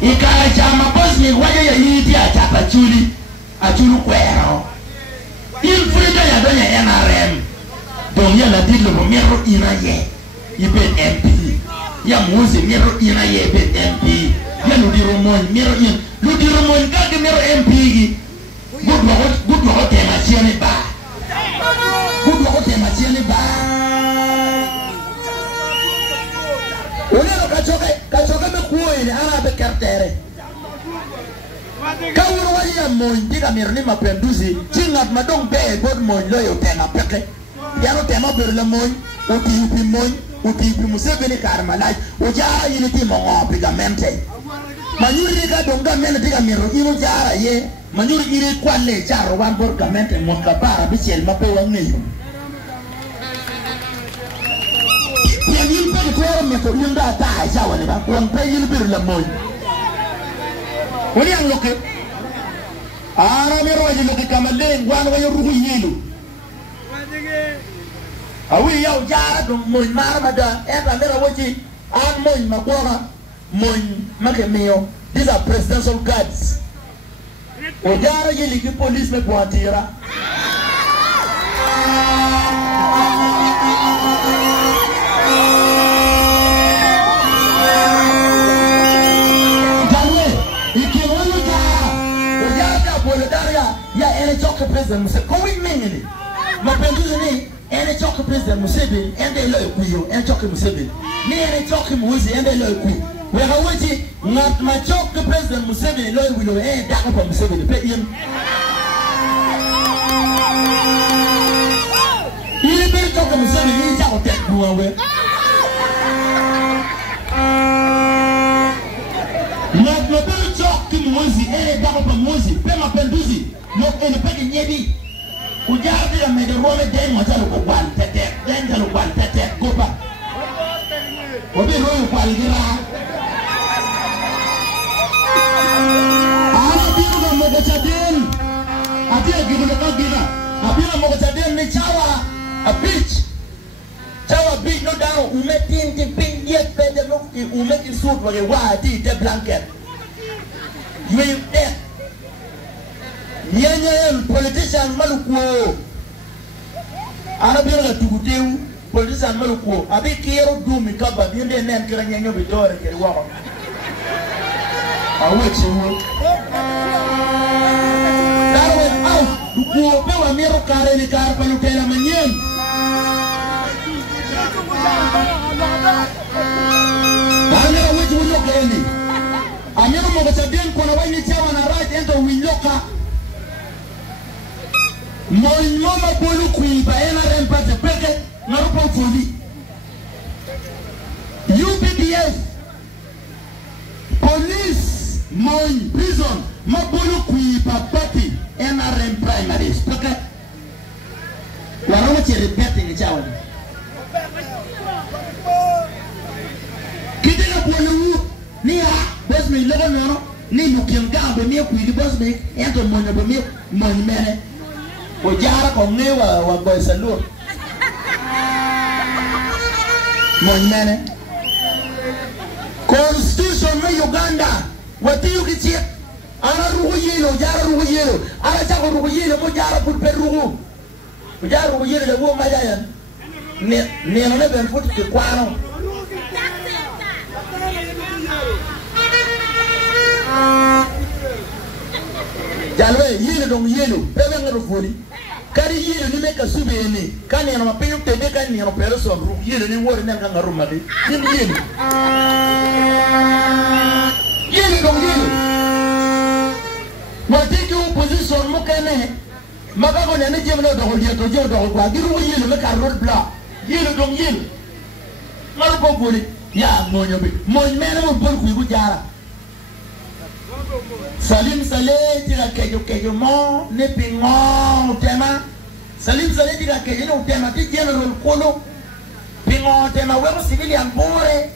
Ika chama boss ni waje ya yiti achapa chuli achulu kwero. Infrida ya donya NRM. Donya la dilo mero ina ye. Ibe MP. Ya muzi mero ina ye ibe MP. Ya ludiro mon mero in. Ludiro mon kage mero MP gi. Good wako tema chiani ba. Good wako tema chiani ba. Unelo kachoke me kuoine ana be kartere. Kawuro wa ya mon diga mirni mapenduzi chingat madong be god mon loyo tema peke. Yano tema berle mon uti Museveni karmalai ujara yini ti mongo pigamente. Manyuri ka donga mena diga miro ino jara ye manyuri iri kwale jaro wan bor gamente mokabara bichel mape wangeyo. Yil pe ko me ko yunda ta ja wala ba ko pe yil bir la moy woni ang loke ara me roje loke kamale ngwan wa yoru yilu awi yaw jara do moy marmada e ba mera woji an moy makora moy makemiyo. These are presidential guards. Ojara yili ki police me poatira. President Museveni, going mingili. Mapenduzi ni ene choke President Museveni, ende lo ikuyo, ene choke Museveni. Ni ene choke Muzi, ende lo ikuyo. Wega witi ngat ma choke President Museveni lo ikuyo, ene dako pa Museveni pe yem. Ili beri choke Museveni, ili jako tek buwa we. Ngat ma beri choke Muzi, ene dako pa Muzi, pe mapenduzi. No ene peke nyebi ujardi la mede rome den wajalo ko kwal tete den jalo kwal tete kopa obi royo kwal gira ana biru ga mogo chaden atia gibulo ka gira abira mogo chaden ni chawa a beach no down umetin ti pin yet pede no umetin suit wage wa ti te blanket you there. Yenye politician malukuo anabira tukuteu politician malukuo abi kero dumi kaba binde nen kira nyenyo bitore kiri wako awechi wo darwe au dukuo pewa miro kare ni kare palutela manyen dana awechi wo lokeni amiro mo bachaden kona wani chawa na right endo winyoka Moy mama bolu kui ba NRM pate peke narupa foli UPDF police moy prison ma bolu kui pa pati NRM primary peke warawo che repete ni chawa kidena bolu ni ha bes me lego no ni lukiem ga be me kui bes me ento monyo be me moy mene Ojara ko ngewa wa boy salur. Monyane. Constitution na Uganda. Wati yukichi. Ana ruhu yelo, jara ruhu yelo. Ana chako ruhu yelo mo jara put peruhu. Jara ruhu yelo wo majayan. Ne ne ben put ke kwano. Jalwe yelo dong yelo. Bebe ngaro fori. Kari yelo ni meka subeni kani yana mapenyo tebe kani yana pereso ru yelo ni wori nanga ngaru mali yelo dong yelo matiki opposition mo kene magago ne jemno do holiya to jor do kwa giru yelo meka road block yelo dong yelo ngaru ko boli ya monyo bi mon mena mo bol ku jara Salim Saleh tira kejo mo ne pingo tema Salim Saleh tira kejo no tema ti general kolo pingo tema wego civilian bore